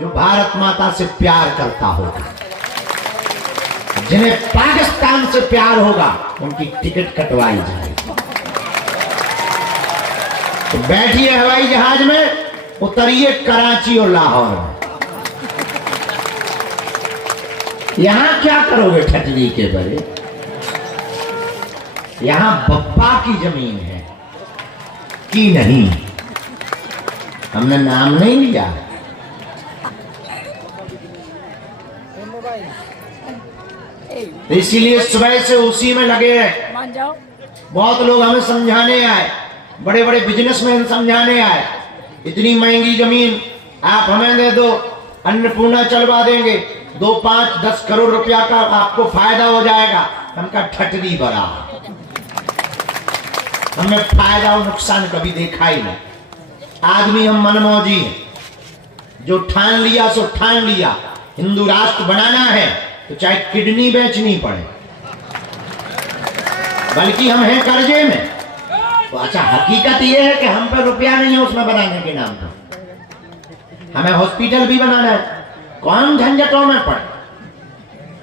जो भारत माता से प्यार करता होगा। जिन्हें पाकिस्तान से प्यार होगा उनकी टिकट कटवाई जाएगी। तो बैठिए हवाई जहाज में, उतरिए कराची और लाहौर में। यहां क्या करोगे ठटली के बड़े? यहां बप्पा की जमीन है कि नहीं? हमने नाम नहीं लिया। तो इसीलिए सुबह से उसी में लगे हैं। बहुत लोग हमें समझाने आए, बड़े बड़े बिजनेसमैन समझाने आए, इतनी महंगी जमीन आप हमें दे दो, अन्नपूर्णा चलवा देंगे, 2, 5, 10 करोड़ रुपया का आपको फायदा हो जाएगा। हमका ठटरी बड़ा, हमें फायदा और नुकसान कभी देखा ही नहीं। आदमी हम मनमौजी हैं, जो ठान लिया सो ठान लिया। हिंदू राष्ट्र बनाना है तो चाहे किडनी बेचनी पड़े, बल्कि हम हैं कर्जे में। तो अच्छा, हकीकत यह है कि हम पे रुपया नहीं है उसमें बनाने के नाम पर। हमें हॉस्पिटल भी बनाना है, कौन झंझटों में पड़े,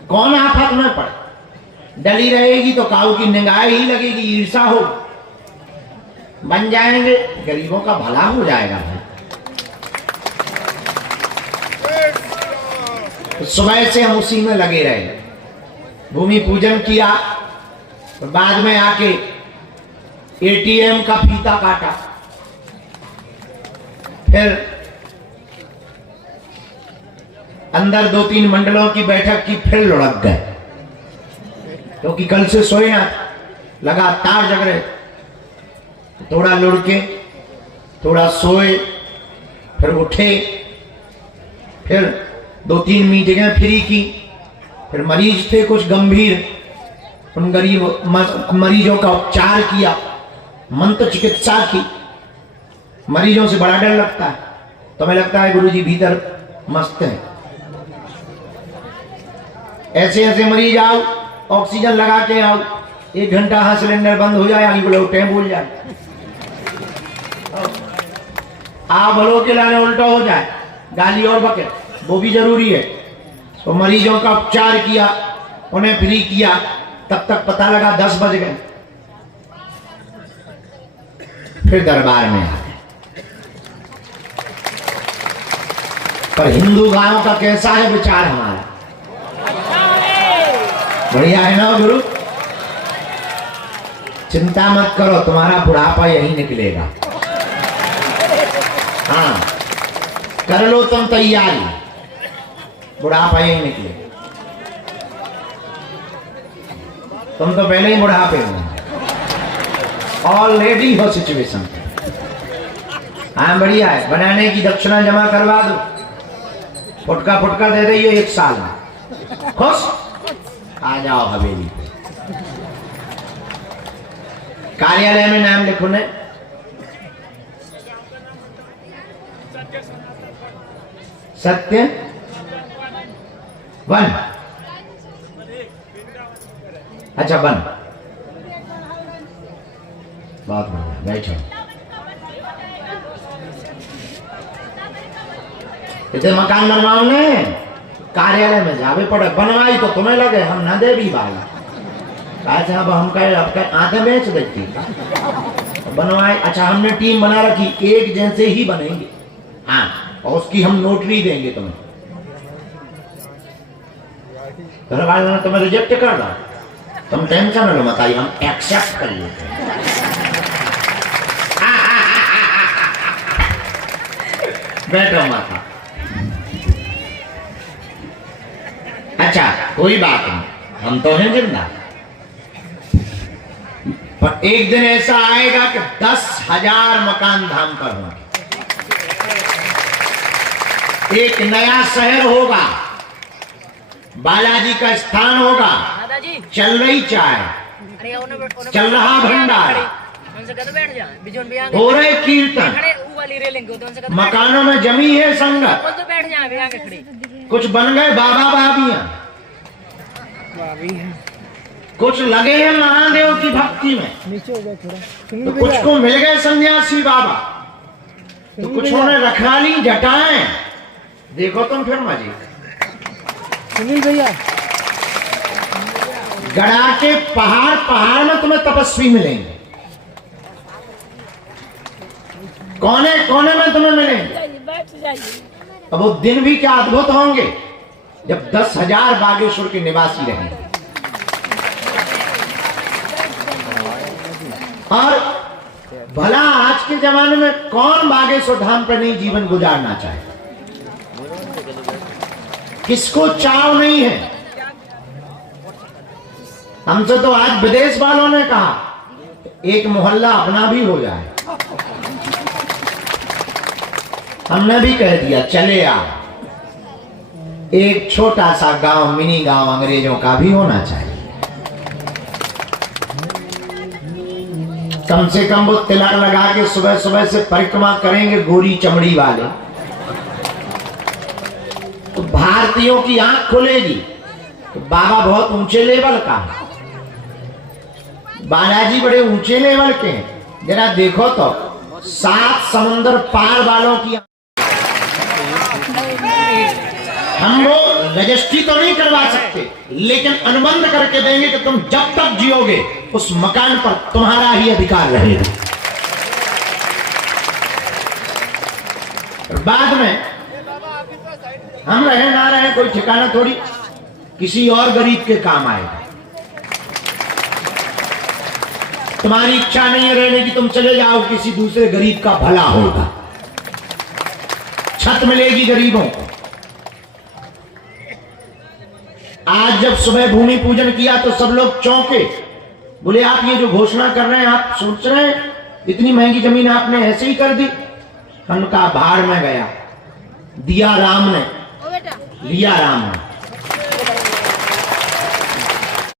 कौन आफत में पड़े। डली रहेगी तो काऊ की निगाह ही लगेगी, ईर्षा हो, बन जाएंगे, गरीबों का भला हो जाएगा। तो सुबह से हम उसी में लगे रहे। भूमि पूजन किया, तो बाद में आके एटीएम का फीता काटा, फिर अंदर 2-3 मंडलों की बैठक की, फिर लुढ़क गए क्योंकि कल से सोए ना, लगातार जग रहे। थोड़ा लुढ़के, थोड़ा सोए, फिर उठे, फिर 2-3 मीटिंगें फ्री की। फिर मरीज थे कुछ गंभीर, उन गरीब मरीजों का उपचार किया, मंत्र चिकित्सा की। मरीजों से बड़ा डर लगता है, तो हमें लगता है गुरुजी भीतर मस्त है। ऐसे ऐसे मरीज आओ, ऑक्सीजन लगा के आओ, 1 घंटा हाँ सिलेंडर बंद हो जाए, आगे बोले उठे भूल जाए, आप भलो के लाने उल्टा हो जाए, गाली और बके, वो भी जरूरी है। तो मरीजों का उपचार किया, उन्हें फ्री किया, तब तक पता लगा 10 बज गए। फिर दरबार में आ गए। पर हिंदू गांव का कैसा है विचार हमारा? बढ़िया है ना गुरु? चिंता मत करो, तुम्हारा बुढ़ापा यही निकलेगा। हाँ, कर लो तुम तैयारी, बुढ़ापा यही निकलेगा। तुम तो पहले ही बुढ़ापे में ऑलरेडी हो सिचुएशन। हाँ बढ़िया है, बनाने की दक्षिणा जमा करवा दो, फुटका फुटका दे दे 1 साल में, खुश आ जाओ हवेली पे। कार्यालय में नाम लिखो ने, सत्य वन, अच्छा वन, बहुत बढ़िया, बैठो। इतने मकान बनवाओ ने, कार्यालय में जावे पड़े, बनवाई तो तुम्हें लगे, हम ना दे भी भाई, अब हम कहे आधे बेच देती बनवाए। अच्छा, हमने टीम बना रखी, एक जैसे ही बनेंगे, हाँ, और उसकी हम नोटरी देंगे तुम्हें। घर वालों ने तुम्हें रिजेक्ट कर रहा, तुम टेंशन लो मत, आई हम एक्सेप्ट कर लेते हैं। बैठो माता। अच्छा कोई बात नहीं, हम तो हैं जिंदा, पर एक दिन ऐसा आएगा कि 10,000 मकान धाम पर होंगे, एक नया शहर होगा, बालाजी का स्थान होगा, चल रही चाय, चल रहा भंडार, हो रहे कीर्तन, मकानों में जमी है संगत, कुछ बन गए बाबा बाबियां, कुछ लगे हैं महादेव की भक्ति में, तो कुछ को मिल गए सन्यासी बाबा, तो कुछ ने रखा ली जटाएं, देखो तुम फिर मजे। सुनील भैया, गड़ा के पहाड़ पहाड़ में तुम्हें तपस्वी मिलेंगे, कोने कोने में तुम्हें मिलेंगे। अब वो दिन भी क्या अद्भुत होंगे जब 10,000 बागेश्वर के निवासी रहेंगे। और भला आज के जमाने में कौन बागेश्वर धाम पर नहीं जीवन गुजारना चाहे? किसको चाव नहीं है? हमसे तो आज विदेश वालों ने कहा एक मोहल्ला अपना भी हो जाए। हमने भी कह दिया चले आ, एक छोटा सा गांव, मिनी गांव अंग्रेजों का भी होना चाहिए। कम से कम वो तिलक लगा के सुबह सुबह से परिक्रमा करेंगे गोरी चमड़ी वाले, तो भारतीयों की आंख खुलेगी। तो बाबा बहुत ऊंचे लेवल का है, बालाजी बड़े ऊंचे लेवल के हैं। जरा देखो तो 7 समुंदर पार वालों की। हम वो रजिस्ट्री तो नहीं करवा सकते, लेकिन अनुबंध करके देंगे कि तुम जब तक जियोगे उस मकान पर तुम्हारा ही अधिकार रहेगा। बाद में हम रहे ना रहे कोई ठिकाना थोड़ी, किसी और गरीब के काम आएगा। तुम्हारी इच्छा नहीं है रहने की, तुम चले जाओ, किसी दूसरे गरीब का भला होगा, छत मिलेगी गरीबों को। आज जब सुबह भूमि पूजन किया तो सब लोग चौंके, बोले आप ये जो घोषणा कर रहे हैं, आप सोच रहे हैं इतनी महंगी जमीन आपने ऐसे ही कर दी? उनका भाड़ में गया, दिया राम ने, लिया राम ने।